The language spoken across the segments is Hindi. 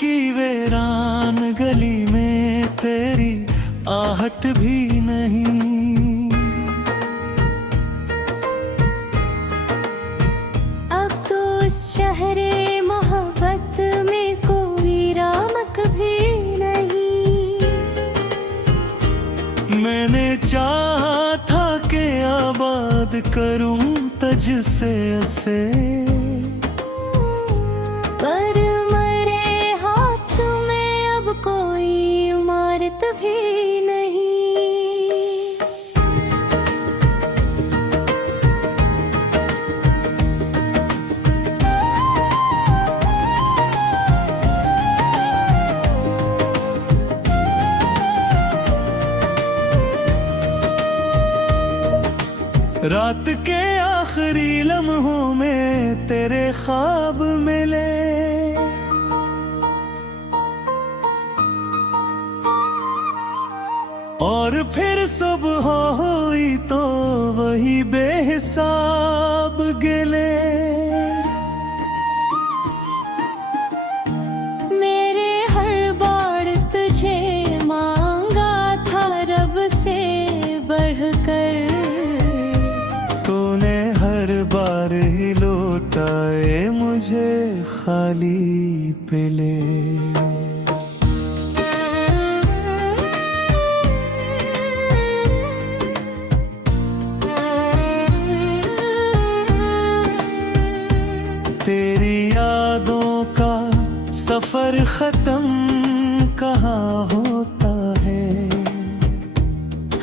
की वीरान गली में तेरी आहट भी नहीं। अब तो इस शहरे मोहब्बत में कोई रामक भी नहीं। मैंने चाहा था कि आबाद करूं तज से उसे, पर मरे हाथ में अब कोई इमारत भी नहीं। रात के आखिरी लम्हों में तेरे ख्वाब मिले, और फिर सुबह हुई तो वही बेहिसाब गिले। मेरे हर बार तुझे मांगा था रब से बढ़कर, तूने हर बार ही लौटाए मुझे खाली पिले। तेरी यादों का सफर खत्म कहाँ होता है।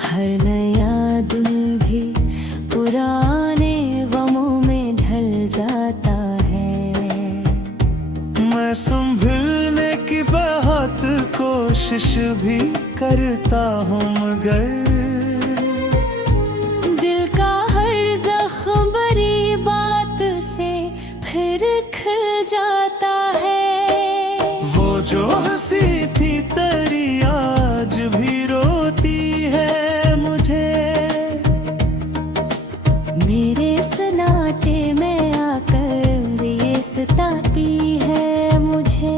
हर नया दिन भी पुराने गमों में ढल जाता है। मैं संभलने की बहुत कोशिश भी करता हूँ, मगर दिल का हर जख्म बड़ी बात से फिर खिल जाता है। वो जो हंसी थी तेरी आज भी रोती है मुझे। मेरे सनाटे में आकर ये सताती है मुझे।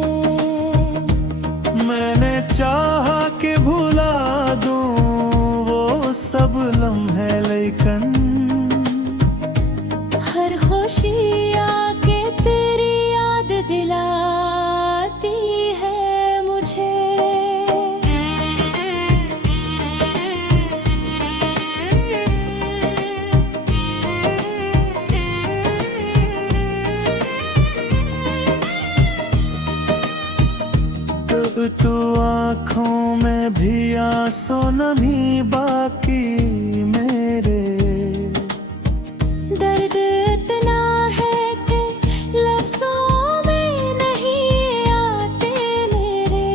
मैंने चाहा कि भुला दूं वो सब लम्हे, लेकिन हर खुशी आके तेरी याद दिलाती है मुझे। तू आँखों में भी आंसू नहीं बाकी मेरे। दर्द इतना है कि लफ्जों में नहीं आते मेरे।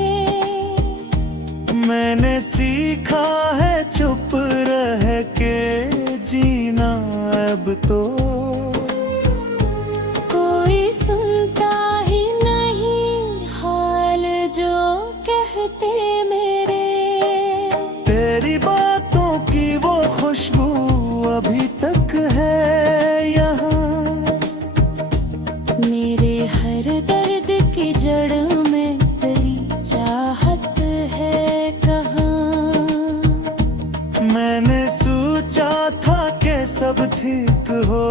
मैंने सीखा है चुप रह के जीना अब तो। कोई सुनता ही नहीं हाल जो कहते मेरे। तेरी बातों की वो खुशबू अभी तक है यहाँ। मेरे हर दर्द की जड़ में तेरी चाहत है कहाँ। मैंने सोचा था कि सब ठीक हो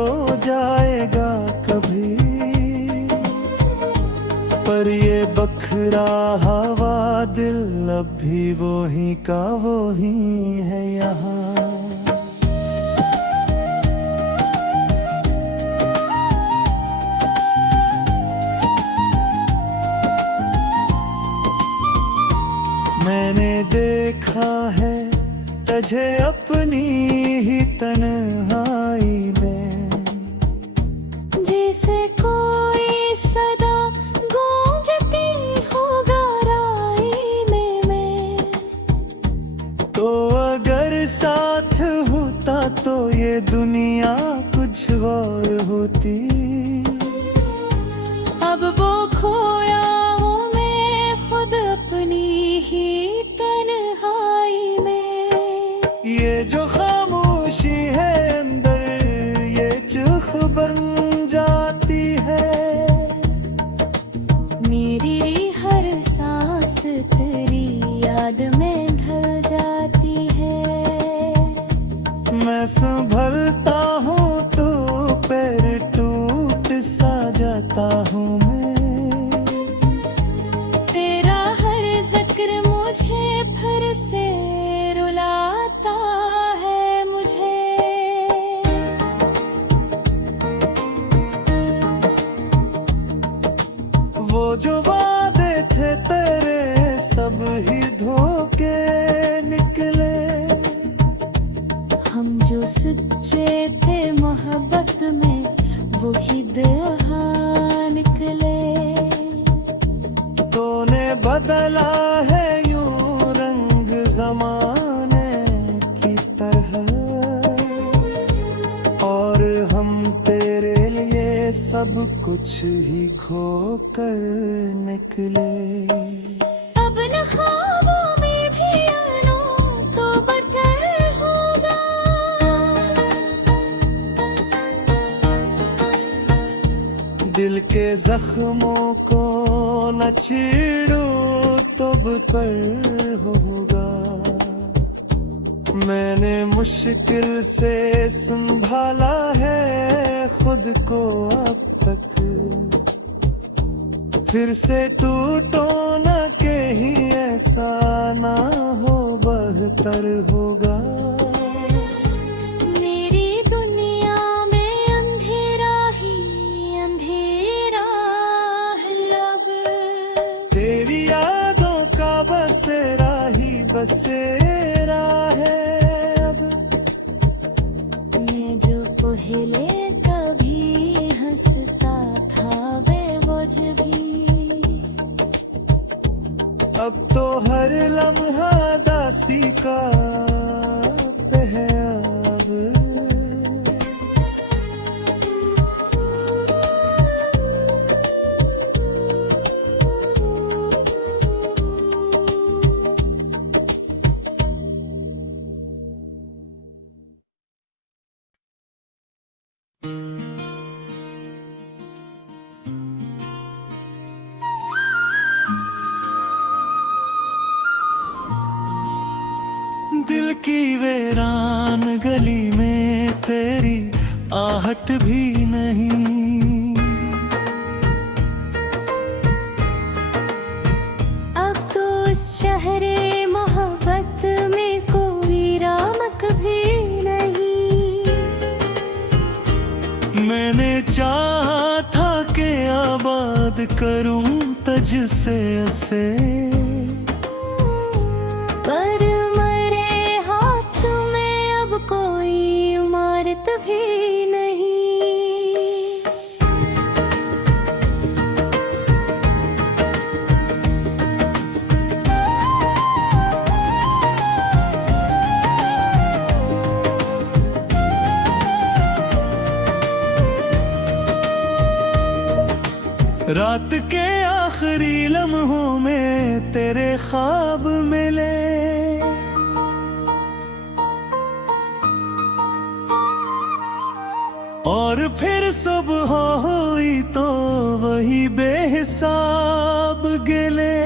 जाएगा कभी, पर ये बखरा हवा दिल अब भी वही का वही है यहाँ। मैंने देखा है तुझे अपनी ही तन्हाई में, जैसे कोई सदा गूंजती हो गहराई में मैं। तो अगर साथ होता तो ये दुनिया कुछ और होती। अब वो खोया हूँ मैं खुद अपनी ही तन्हाई में। ये जो खामोशी है अंदर ये चुख बन जाती है। मेरी हर याद में ढल जाती है। मैं संभलता हूँ तो पैर टूट सा जाता हूँ मैं। तेरा हर जिक्र मुझे फिर से रुलाता है मुझे। वो जो वादे थे तेरे सब ही धोखे निकले। हम जो सच्चे थे मोहब्बत में वो ही दुहा निकले। तूने बदला है यूं रंग जमाने की तरह, और हम तेरे लिए सब कुछ ही खो कर निकले। अब न ख्वाबों में भी आना तो बदतर होगा। दिल के जख्मों को न छेड़ो तो बदतर होगा। मैंने मुश्किल से संभाला है खुद को अब तक, फिर से टूटो न कहीं ऐसा ना हो बेहतर होगा। मेरी दुनिया में अंधेरा ही अंधेरा है अब। तेरी यादों का बसेरा ही बसेरा है अब। मैं जो पहले कभी हंसता था बेवज भी, अब तो हर लम्हा दासी का है अब। दिल की वीरान गली में तेरी आहट भी नहीं। अब तो इस शहरे मोहब्बत में कोई रौनक भी नहीं। मैंने चाहा था कि आबाद करूं तुझ से उसे, पर मरे हाथ में अब कोई इमारत भी नहीं। रात के आखिरी लम्हों में तेरे ख्वाब मिले। और फिर सुबह हुई तो वही बेहिसाब गिले।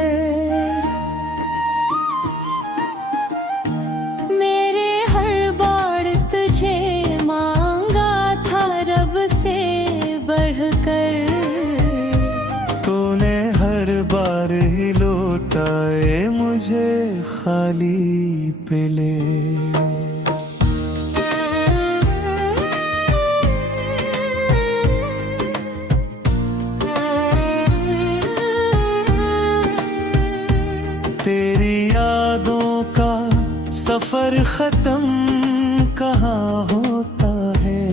मेरे हर बार तुझे मांगा था रब से बढ़कर, तूने हर बार ही लौटाए मुझे खाली पिले। तेरी यादों का सफर खत्म कहाँ होता है।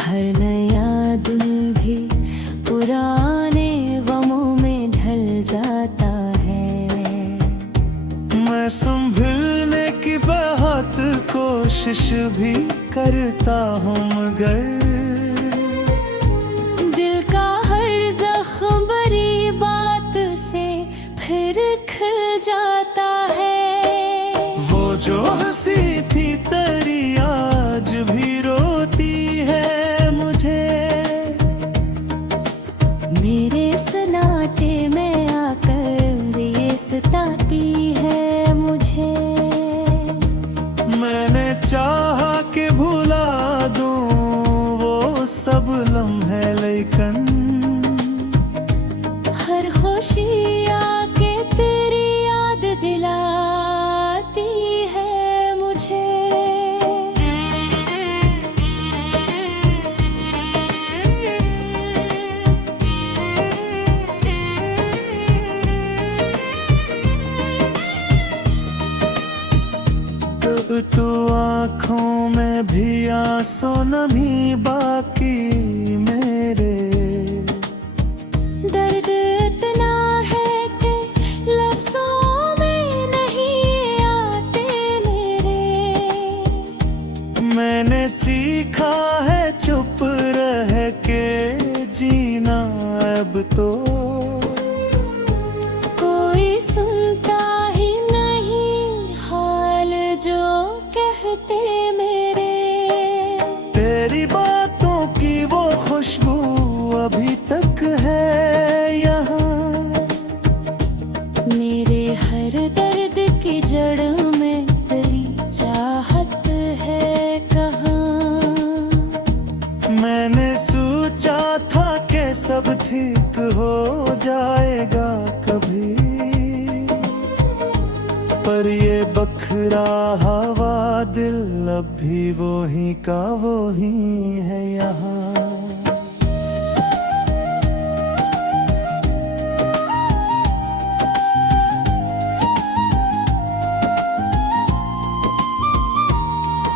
हर नया दिन भी पुराने गमों में ढल जाता है। मैं संभलने की बहुत कोशिश भी करता हूँ मगर दिल का हर जख्म बड़ी बात से फिर खिल जाता है। वो जो हंसी थी तेरी आज भी रोती है मुझे। मेरे सनाटे में आकर ये सताती है मुझे। मैंने चाहा कि भुला दूं वो सब लम्हे, लेकिन हर खुशी आके तेरी याद दिलाती है मुझे। अब तो आँखों में भी आंसू नहीं बाकी मेरे। दर्द इतना है कि लफ्जों में नहीं आते मेरे। मैंने सीखा है चुप रह के जीना अब तो। कोई सुनता ही नहीं हाल जो कहते मेरे। तेरी बातों की वो खुशबू अभी तक है यहाँ। मेरे हर दर्द की जड़ में तेरी चाहत है कहाँ। मैंने सोचा था कि सब ठीक हो जाएगा कभी, पर ये बखरा हवा दिल अब भी वही का वही है यहाँ।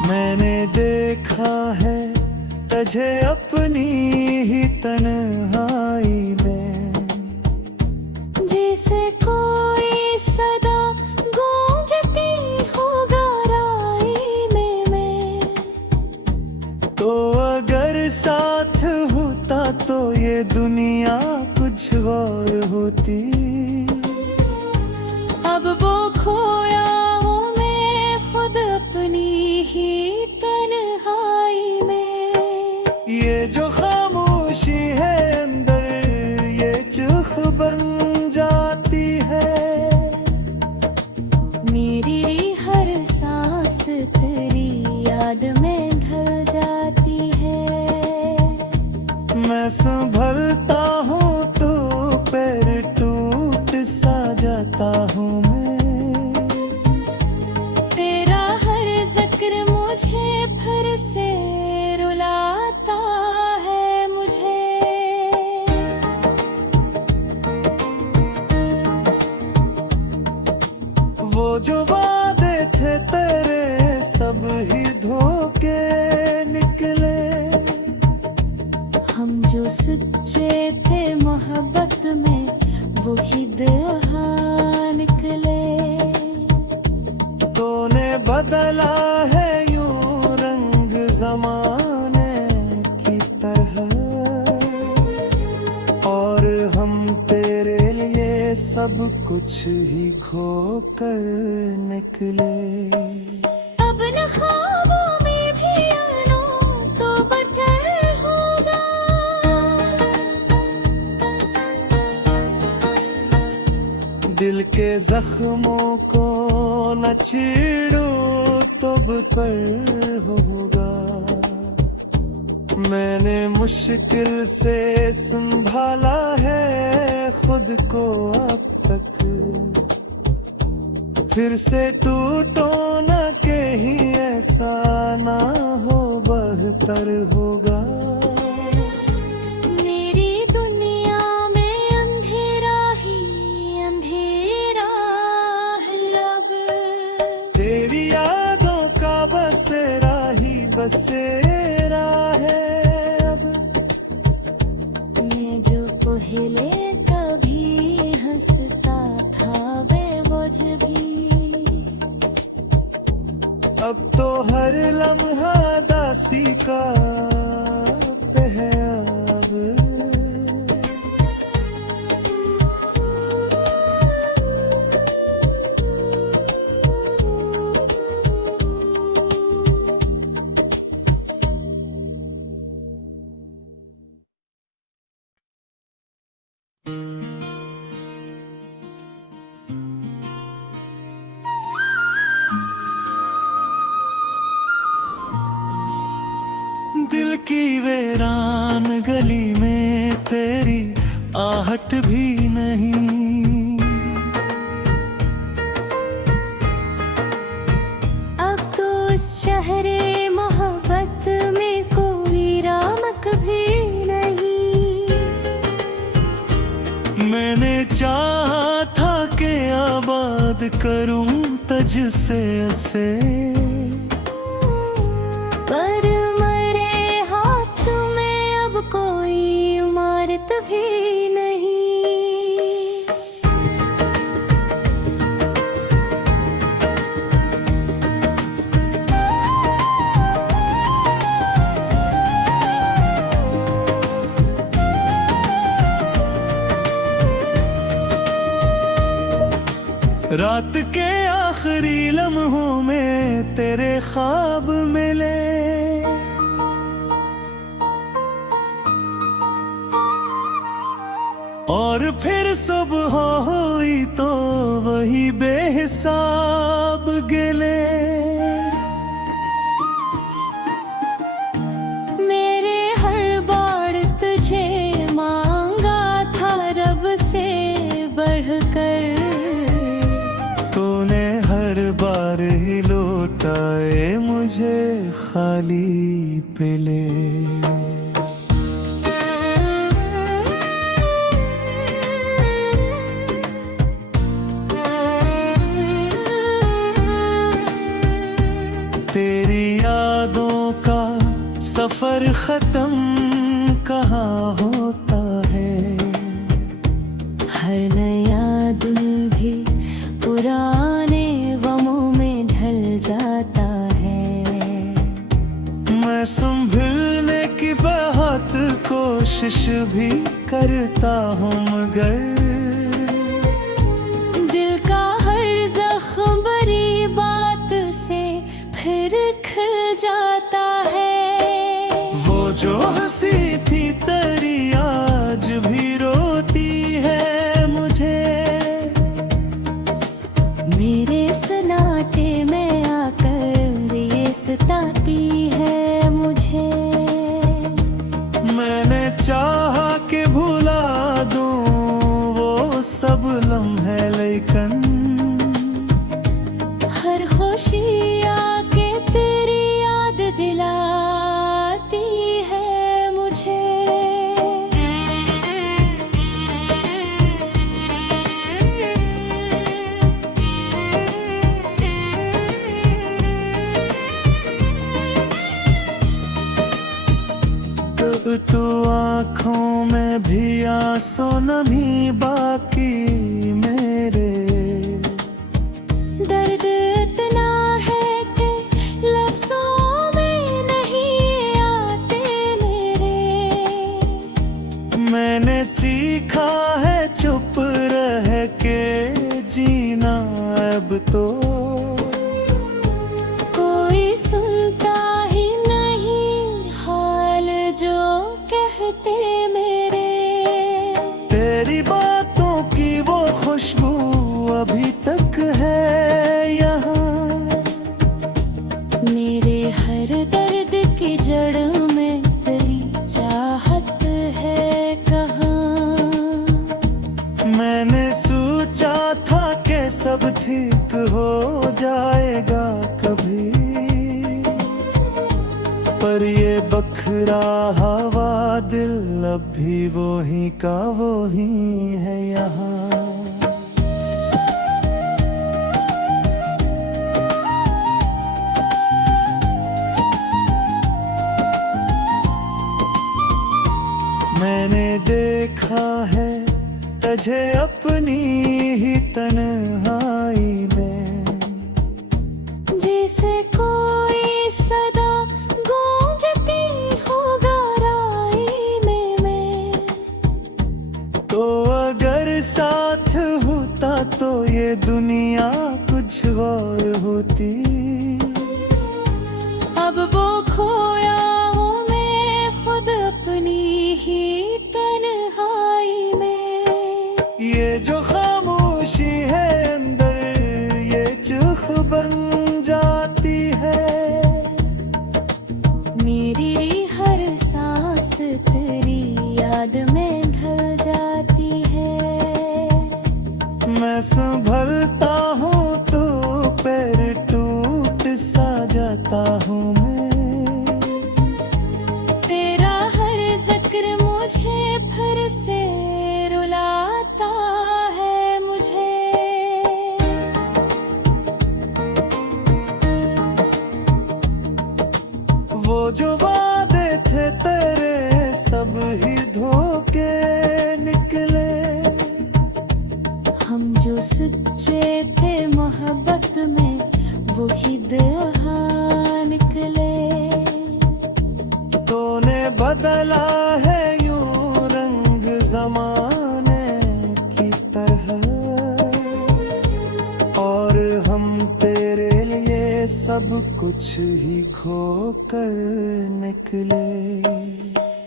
मैंने देखा है तुझे अपनी ही तन्हाई में, जैसे कोई सदा गूंजती हो गहराई में मैं। तो अगर साथ होता तो ये दुनिया कुछ और होती। अब वो खोया हूँ मैं खुद अपनी ही तन्हाई में। ये जो खामोशी है अंदर ये चुख बन जाती है। मेरी हर सांस तेरी याद में ढल जाती है। मैं संभलता हूँ तो पैर टूट सा जाता हूँ मैं। तेरा हर जिक्र मुझे फिर से रुलाता है मुझे। वो जो वादे थे तेरे सब ही धोखे निकले। हम जो सच्चे थे मोहब्बत में वही दुहा निकले। तूने बदला है यूं रंग जमाने की तरह, और हम तेरे लिए सब कुछ ही खो कर निकले। अब न ख्वाबों में भी आना तो बदतर होगा। दिल के जख्मों को न छेड़ो तो बेहतर होगा। मैंने मुश्किल से संभाला है खुद को अब तक। फिर से टूटो न के ही ऐसा ना हो बेहतर होगा। मेरी दुनिया में अंधेरा ही अंधेरा है अब। तेरी यादों का बसेरा ही बसेरा है अब। मैं जो पहले कभी हंसता था बेवज भी, अब तो हर लम्हा दासी का है अब। की वीरान गली में तेरी आहट भी नहीं। अब तो इस शहरे मोहब्बत में कोई रौनक भी नहीं। मैंने चाहा था कि आबाद करूं तज से उसे, पर मेरे हाथ में अब कोई इमारत भी नहीं। रात के आखिरी लम्हों में तेरे ख्वाब मिले, और फिर सुबह हुई तो वही बेहिसाब गिले। मेरे हर बार तुझे मांगा था रब से बढ़कर, तूने हर बार ही लौटाए मुझे खाली पिले। तेरी यादों का सफर खत्म कहाँ होता है, हर नया दिन भी पुराने गमों में ढल जाता है। मैं संभलने की बहुत कोशिश भी करता हूँ मगर दिल का हर जख्म बड़ी बात से फिर खिल जाता है। वो जो हंसी थी तेरी आज भी रोती है मुझे। मेरे सन्नाटे में आकर ये सताती है मुझे। मैंने चाहा कि भुला दूं वो सब लम्हे, लेकिन हर खुशी आके तेरी याद दिलाती है मुझे। अब तो आँखों में भी आंसू नहीं बाकी मेरे। दर्द इतना है कि लफ्जों में नहीं आते मेरे। मैंने सीखा है चुप रह के जीना अब तो, कोई सुनता ही नहीं हाल जो कहते मेरे। तेरी बातों की वो खुशबू अभी तक है यहाँ। मेरे हर दर्द की जड़ में तेरी चाहत है कहाँ। मैंने सोचा था कि सब ठीक हो जाएगा कभी, पर ये बखरा हवा दिल अब भी वही का वही है यहाँ। मैंने देखा है तुझे अपनी ही तन्हाई में, जैसे कोई सदा गूंजती हो गहराई में। तो अगर साथ होता तो ये दुनिया कुछ और होती। अब वो खोया हूँ मैं खुद अपनी ही तन्हाई में। ये जो खामोशी है अंदर ये चुख बन जाती है। मेरी हर वही दुल्हा निकले। तूने बदला है यूं रंग जमाने की तरह, और हम तेरे लिए सब कुछ ही खो कर निकले।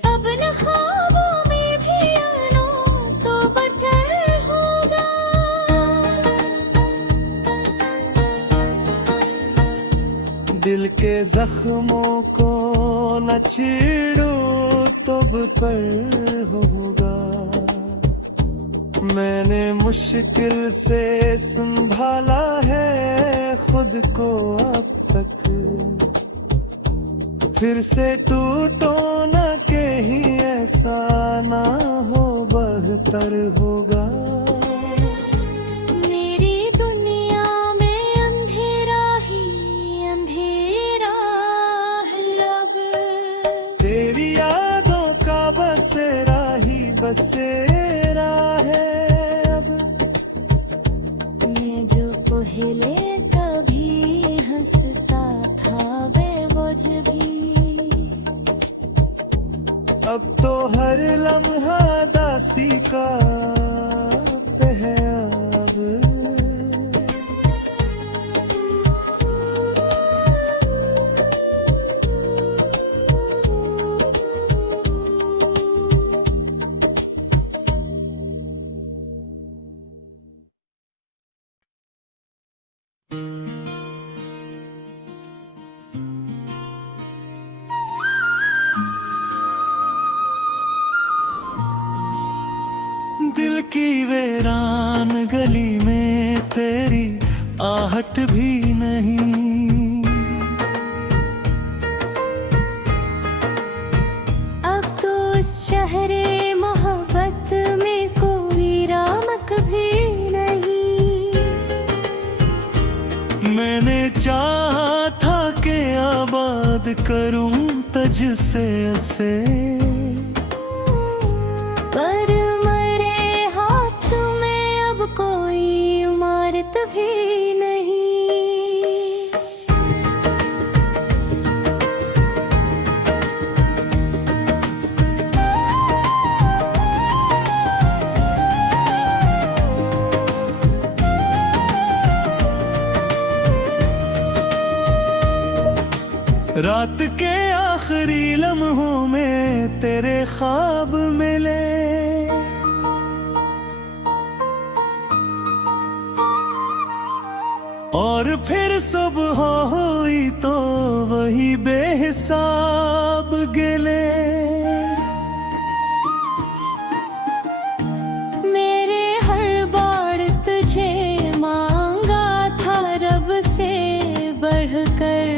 अब न ख्वाबों में भी आना तो बदतर होगा। दिल के जख्मों को न छेड़ो तो पर होगा। मैंने मुश्किल से संभाला है खुद को अब तक, फिर से टूटो न के ही ऐसा ना हो बेहतर होगा। मेरी दुनिया में अंधेरा ही अंधेरा है अब। तेरी यादों का बसेरा ही बसेरा है अब। मैं जो पहले कभी हंसता था बेवज भी, अब तो हर लम्हा दासी का है अब। दिल की वीरान गली में तेरी आहट भी नहीं। अब तो इस शहरे मोहब्बत में कोई रौनक भी नहीं। मैंने चाहा था कि आबाद करूं तज से उसे, पर मरे हाथ में अब कोई इमारत भी नहीं। रात के आखिरी लम्हों में तेरे ख्वाब मिले, और फिर सुबह हुई तो वही बेहिसाब गिले। मेरे हर बार तुझे मांगा था रब से बढ़कर,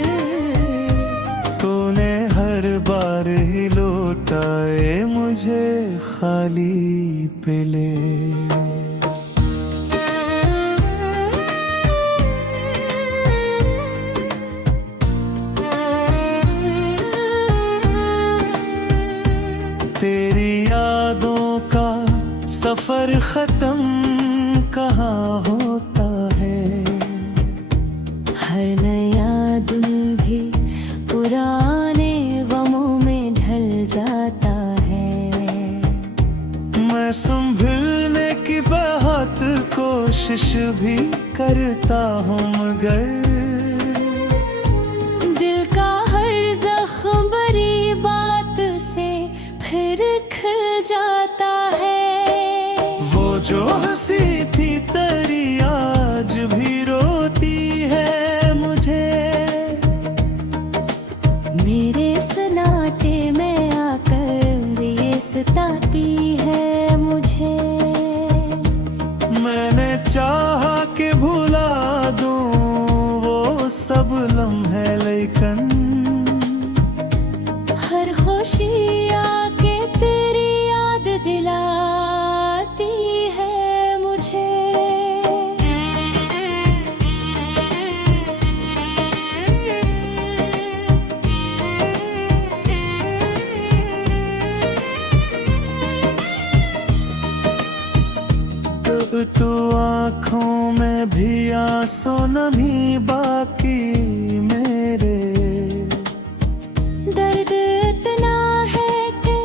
तूने हर बार ही लौटाए मुझे खाली पिले। तेरी यादों का सफर खत्म कहाँ होता है। हर नया दिन भी पुराने गमों में ढल जाता है। मैं संभलने की बहुत कोशिश भी करता हूँ मगर दिल का हर जख्म बड़ी बात से फिर खिल जाता है। वो जो हंसी थी तेरी आज भी रोती है मुझे। मेरे सन्नाटे में आकर ये सताती है मुझे। मैंने चाहा कि भुला दूं वो सब लम्हे, लेकिन हर खुशी आके तेरी याद दिलाती है मुझे। तू आँखों में भी आंसू नमी बार बाकी मेरे। दर्द इतना है कि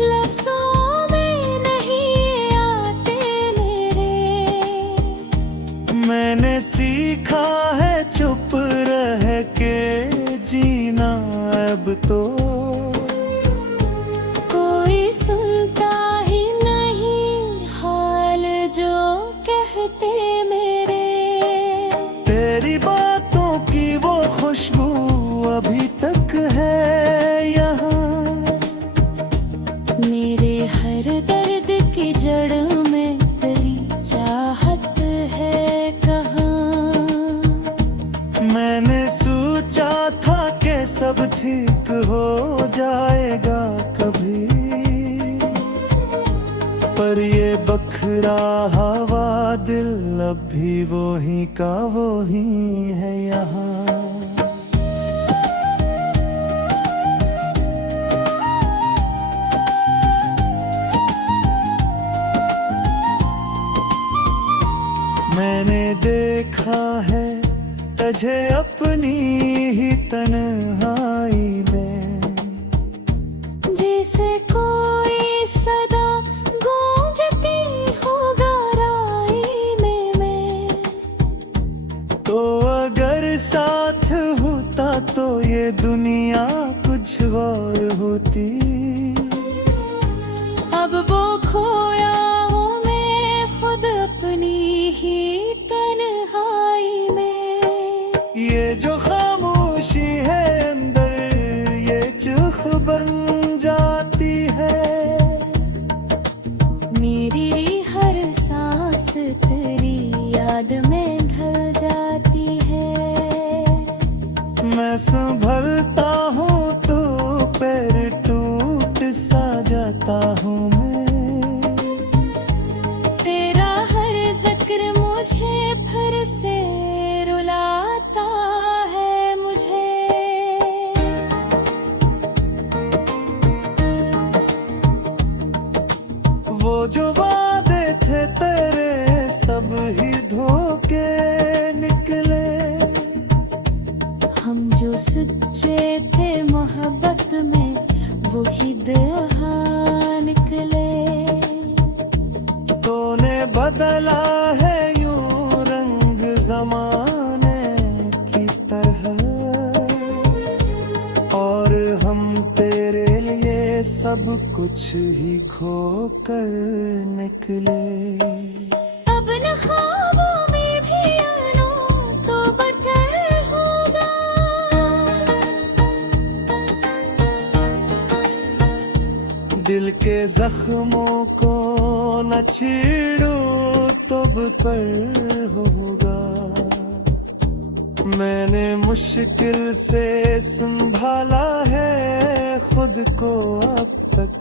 लफ्जों में नहीं आते मेरे। मैंने सीखा है चुप रह के जीना अब तो। कोई सुनता ही नहीं हाल जो कहते मेरे। तेरी बातों की वो खुशबू अभी तक है यहाँ। मेरे हर दर्द की जड़ में तेरी चाहत है कहाँ। मैंने सोचा था कि सब ठीक हो जाएगा कभी, पर ये बखरा हवा दिल अब भी वही का वही है यहाँ। मैंने देखा है तुझे अपनी ही तन्हाई में। जैसे कोई सदा गूंजती हो गहराई में मैं। तो अगर साथ होता तो ये दुनिया कुछ और होती। अब वो खोया हूँ मैं खुद अपनी ही तन्हाई में। ये जो खामोशी है अंदर ये चुख बन जाती है। मेरी हर सांस तेरी याद में ढल जाती है। मैं संभलता हूँ तो पैर टूट सा जाता हूँ मैं। तेरा हर जिक्र मुझे फिर से रुलाता है मुझे। वो जो वादे थे तेरे सब ही धोखे निकले। हम जो सच्चे थे मोहब्बत में वही दहा निकले। तूने बदला है यूं रंग जमाने की तरह, और हम तेरे लिए सब कुछ ही खो कर निकले। अब न ख्वाबों में भी आना तो बदतर होगा। दिल के जख्मों को न छेड़ो तो बेहतर होगा। मैंने मुश्किल से संभाला है खुद को अब तक।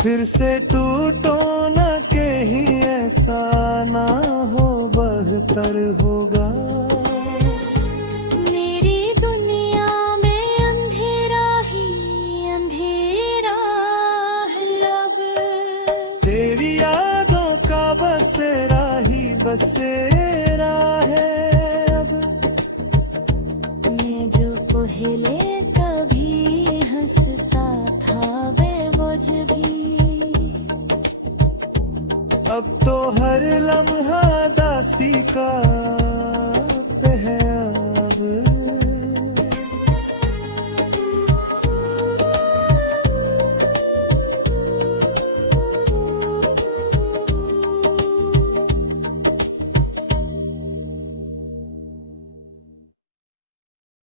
फिर से टूटो न कहीं ऐसा ना हो बेहतर होगा। मेरी दुनिया में अंधेरा ही अंधेरा है अब। तेरी यादों का बसेरा ही बसेरा